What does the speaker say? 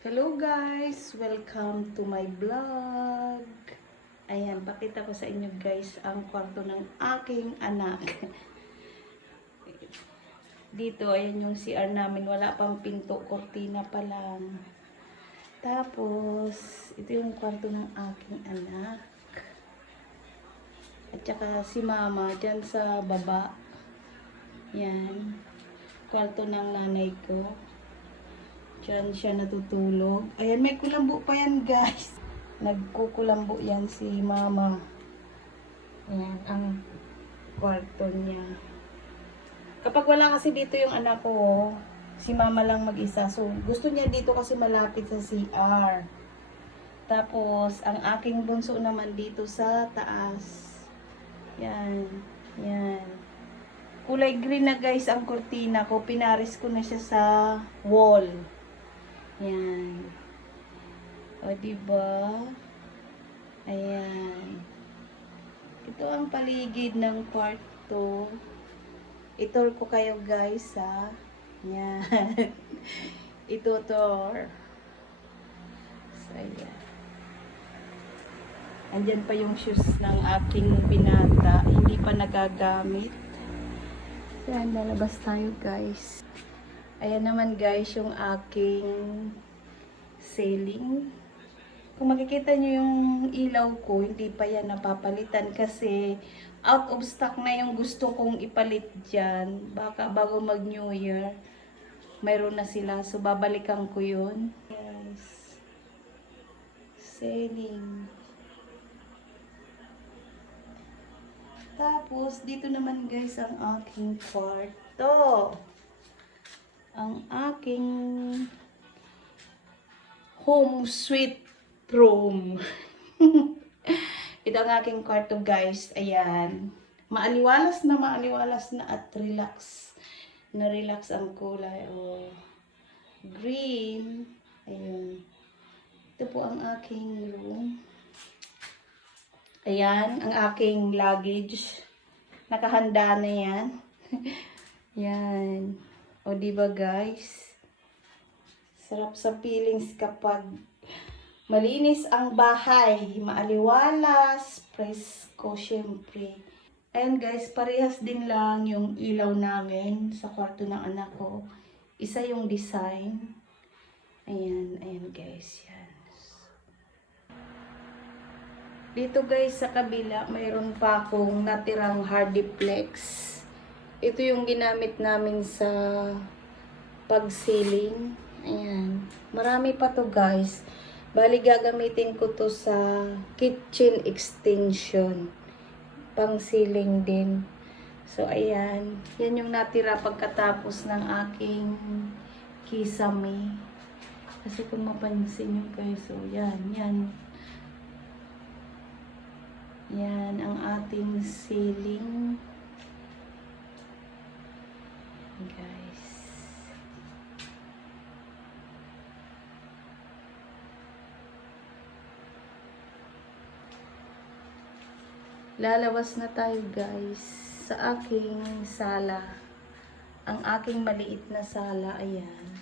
Hello guys! Welcome to my vlog. Ayan, pakita ko sa inyo guys ang kwarto ng aking anak. Dito, ayan yung CR namin. Wala pang pinto, kortina pa lang. Tapos, ito yung kwarto ng aking anak. At saka si mama dyan sa baba. Yan. Kwarto ng nanay ko. Diyan siya natutulog. Ayan, may kulambo pa yan, guys. Nagkukulambo yan si mama. Ayan, ang kwarto niya. Kapag wala kasi dito yung anak ko, si mama lang mag-isa. So, gusto niya dito kasi malapit sa CR. Tapos, ang aking bunso naman dito sa taas. Yan. Yan. Kulay green na, guys, ang kurtina ko. Pinaris ko na siya sa wall. Yan. O, diba? Ayan. Ito ang paligid ng kwarto. Itur ko kayo, guys, ha? Yan. Itutur. So, ayan. Andyan pa yung shoes ng aking binata. Hindi pa nagagamit. Yan, lalabas tayo, guys. Ayan naman guys, yung aking ceiling. Kung makikita nyo yung ilaw ko, hindi pa yan napapalitan kasi out of stock na yung gusto kong ipalit dyan. Baka bago mag New Year, mayroon na sila. So, babalikan ko yun. Guys, ceiling. Tapos, dito naman guys ang aking kwarto. Ang aking home sweet room. Ito ang aking kwarto guys. Ayan. Maaliwalas na at relax. Na-relax ang kulay. Oh. Green. Ayan. Ito po ang aking room. Ayan. Ang aking luggage. Nakahanda na yan. Yan. O, diba guys? Sarap sa feelings kapag malinis ang bahay. Maaliwalas, presko, syempre. Ayan guys, parehas din lang yung ilaw namin sa kwarto ng anak ko. Isa yung design. Ayan, ayan guys. Yan. Dito guys, sa kabila, mayroon pa akong natirang hardiplex. Ito yung ginamit namin sa pag-ceiling. Ayan. Marami pa to guys. Bali gagamitin ko to sa kitchen extension. Pang-ceiling din. So ayan. Yan yung natira pagkatapos ng aking kisame. Kasi kung mapansin nyo guys. So yan. Yan. Yan ang ating ceiling. Guys. Lalabas na tayo guys sa aking sala. Ang aking maliit na sala, ayan.